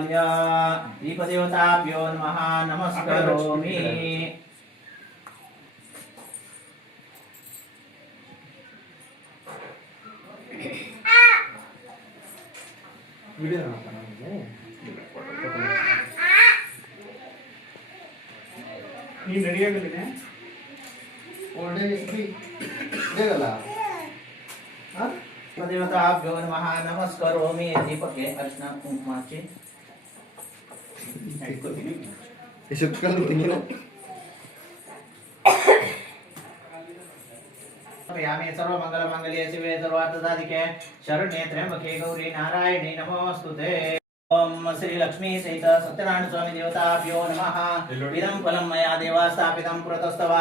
प्रज्वाल्य दीपदेवताभ्यो नमः नमस्करोमि। ನೀನು ರೆಡಿ ಆಗಲಿದೆ देवताभ्यो नमः नमस्करोमि। दीपक के अर्चना कुंकुम यामे सर्वमंगलमांगल्ये शिवे सर्वार्थसाधिके शरण्ये त्र्यंबके गौरी नारायणी नमोस्तुते। ओम श्री लक्ष्मी सहित सत्यनारायण स्वामी देवताभ्यो नमः। इदं फलं मया देवा स्थापितं पुरतस्तव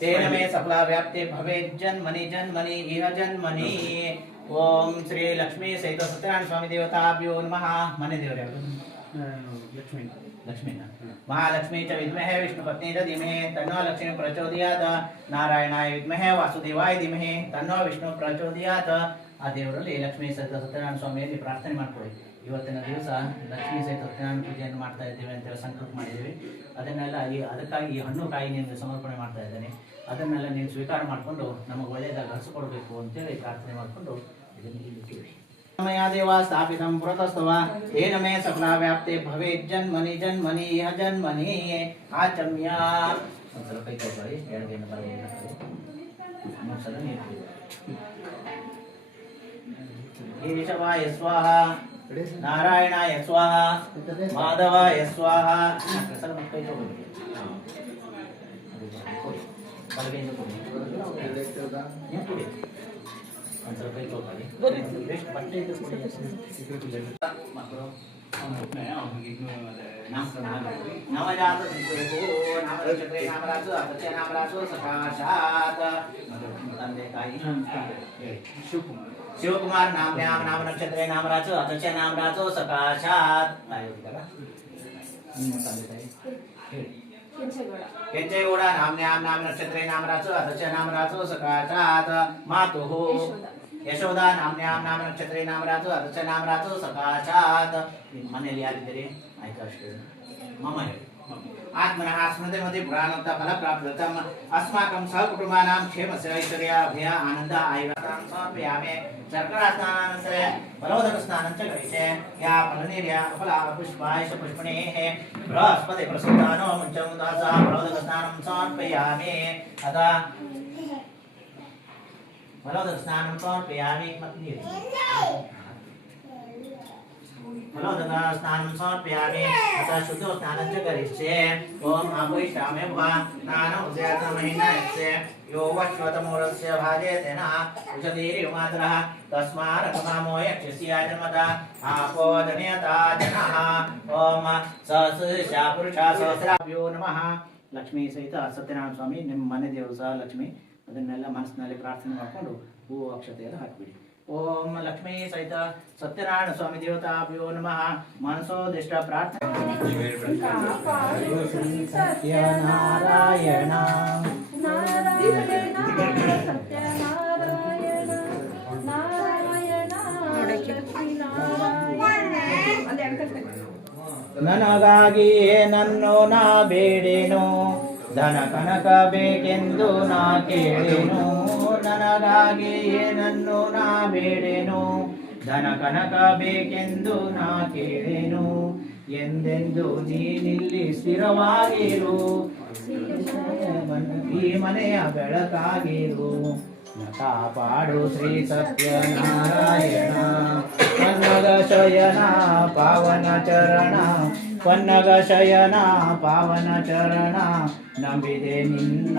तेन मे सफला व्याप्ति भवेत् जन्मनि जन्मनि इह जन्मनि। ओम श्री लक्ष्मी सहित सत्यनारायण स्वामी देवताभ्यो नमः। मने देवरे ಲಕ್ಷ್ಮೀ लक्ष्मी महालक्ष्मी च विद्महे विष्णुपत्नी च धीमहि तन्नो लक्ष्मी प्रचोदयात्। नारायणाय विद्महे वासुदेवाय धीमहि तन्नो विष्णु प्रचोदयात्। ಆ ದೇವರಲ್ಲಿ ಲಕ್ಷ್ಮೀ ಸಹಿತ ಸತ್ಯನಾರಾಯಣ ಸ್ವಾಮಿಯಲ್ಲಿ ಪ್ರಾರ್ಥನೆ ಮಾಡ್ಕೊಳ್ಳಿ. ಇವತ್ತಿನ ದಿವಸ ಲಕ್ಷ್ಮೀ ಸಹಿತ ಸತ್ಯನಾರಾಯಣ ಪೂಜೆಯನ್ನು ಮಾಡ್ತಾ ಇದ್ದೇವೆ ಅಂತೇಳಿ ಸಂಕಲ್ಪ ಮಾಡಿದ್ದೀವಿ. ಅದನ್ನೆಲ್ಲ ಅದಕ್ಕಾಗಿ ಈ ಹಣ್ಣು ಕಾಯಿ ನೀನು ಸಮರ್ಪಣೆ ಮಾಡ್ತಾ ಇದ್ದೇನೆ. ಅದನ್ನೆಲ್ಲ ನೀನು ಸ್ವೀಕಾರ ಮಾಡಿಕೊಂಡು ನಮಗೆ ಒಳ್ಳೆಯದಾಗಿ ಹರಿಸಿಕೊಡ್ಬೇಕು ಅಂತೇಳಿ ಪ್ರಾರ್ಥನೆ ಮಾಡಿಕೊಂಡು ಇದನ್ನು ಇಲ್ಲಿ ಕೇಳಿ. मया देवा स्थापितं पुरतस्तव तेन मे सफला व्याप्ते भवेत् जन्मनि जन्मनि इह जन्मनि। आचम्य ಒಂದ್ಸಲ ಕೈ ಕೊಡಿ ಎಡಗೈನ ಬಲಗೈನ ಒಂದ್ಸಲ ನೀರು ಕುಡಿ. ಕೇಶವಾಯ ಸ್ವಾಹ ನಾರಾಯಣಾಯ ಸ್ವಾಹ ಮಾಧವಾಯ ಸ್ವಾಹ. ಸಲ ಕೈ ಕೊಡಿ ಬಲಗೈನ ಕೊಡಿ ನೀವು ಕುಡಿ. ಒಂದ್ಸಲ ಕೈ ಕೊಡಿ ಎಷ್ಟು ಬಟ್ಟೆ ಇದ್ದು ಕುಡಿ ಮಕ್ಕಳು नवजात शिशुः नामनक्षत्रे नामरासु अतस्य नामरासु सकाशात् ತಂದೆ ತಾಯಿ ಶಿವಕುಮಾರ್ ನಾಮ್ಯಾಂ ನಾಮನಕ್ಷತ್ರೆ ನಾಮರಾಸು ಅತस्य ನಾಮರಾಸು ಸಕಾಶಾತ್. ನಿಮ್ಮ ತಂದೆ ತಾಯಿ ಹೇಳಿ. ಕೆಂಚೇಗೌಡ ನಾಮ್ಯಾಂ ನಾಮನಕ್ಷತ್ರೆ ನಾಮರಾಸು ಅತस्य ನಾಮರಾಸು ಸಕಾಶಾತ್. ಮಾತುಃ ಯಶೋಧ ನಾಮ್ಯಾಂ ನಾಮನಕ್ಷತ್ರೆ ನಾಮರಾಸು ಅತस्य ನಾಮರಾಸು ಸಕಾಶಾತ್. ನಿಮ್ಮ ಮನೆಯಲ್ಲಿ ಯಾರಿದ್ದೀರಿ? ಆಯ್ತು ಅಷ್ಟೇ. ಮಮ ಹೇಳಿ. ಆತ್ಮನಃ ಸ್ಮೃತಿಮತಿ ಪುರಾಣೋಕ್ತ ಫಲ ಪ್ರಾಪ್ತಂ ಅಸ್ಮಾಕಂ ಸಹಕುಟುಂಬಾನಾಂ ಕ್ಷೇಮಸ್ಯ ಐಶ್ವರ್ಯಾಭಯ ಆನಂದ ಆಯುರಾಂ ಸಮರ್ಪಯಾಮಿ. ಶರ್ಕರಾ ಸ್ನಾನಾನಂತರ ಫಲೋದಕ ಸ್ನಾನಂ ಚ ಕರಿಷ್ಯೆ. ಯಾ ಫಲನಿರ್ಯ ಫಲ ಪುಷ್ಪಾಯಶ ಪುಷ್ಪಣೇಃ ಬೃಹಸ್ಪತಿ ಪ್ರಸನ್ನಾನೋ ಮುಂಚಂ ದಾಸ ಫಲೋದಕ ಸ್ನಾನಂ ಸಮರ್ಪಯಾಮಿ. ಅದ ಫಲೋದಕ ಸ್ನಾನಂ ಸಮರ್ಪಯಾಮಿ. ಮತ್ನೀರು फलोदक स्नानं समर्पयामि. अतः शुद्धो स्नानं च करिष्ये. ओम आपोषामि वा स्नानं उद्यातमहिनस्य यो वश्वतमूलस्य भाजेतेन उषधीरिमात्रः तस्मात् कमामो यक्षस्य जन्मता आपोदनीयता जनः. ओम सहस्रशा पुरुषा सहस्राभ्यो नमः. ಲಕ್ಷ್ಮೀ ಸಹಿತ ಸತ್ಯನಾರಾಯಣ ಸ್ವಾಮಿ ನಿಮ್ಮ ಮನೆ ದೇವರು ಸಹ ಲಕ್ಷ್ಮಿ. ಅದನ್ನೆಲ್ಲ ಮನಸ್ಸಿನಲ್ಲಿ ಪ್ರಾರ್ಥನೆ ಮಾಡಿಕೊಂಡು ಹೂವು ಅಕ್ಷತೆಯನ್ನು ಹಾಕಿಬಿಡಿ. ओम लक्ष्मी सहित सत्यनारायण स्वामी देवताभ्यो नमः. मनसोदिष्ट प्रार्थना सत्यनारायण ನನಗಾಗಿಯೇ ನನ್ನು ನಾ ಬೇಡೇನು ಧನ ಕನಕ ಬೇಕೆಂದು ನಾ ಕೇಳೇನು. ನನಗಾಗಿಯೇ ನನ್ನು ನಾ ಬೇಡೇನು ಧನ ಕನಕ ಬೇಕೆಂದು ನಾ ಕೇಳೇನು. ಎಂದೆಂದು ನೀನಿಲ್ಲಿ ಸ್ಥಿರವಾಗಿರು ಈ ಮನೆಯ ಬೆಳಕಾಗಿರು. ಕಾಪಾಡು ಶ್ರೀ ಸತ್ಯನಾರಾಯಣ. ಪನ್ನಗ ಶಯನ ಪಾವನ ಚರಣ ಪನ್ನಗ ಶಯನ ಪಾವನ ಚರಣ ನಂಬಿದೆ ನಿನ್ನ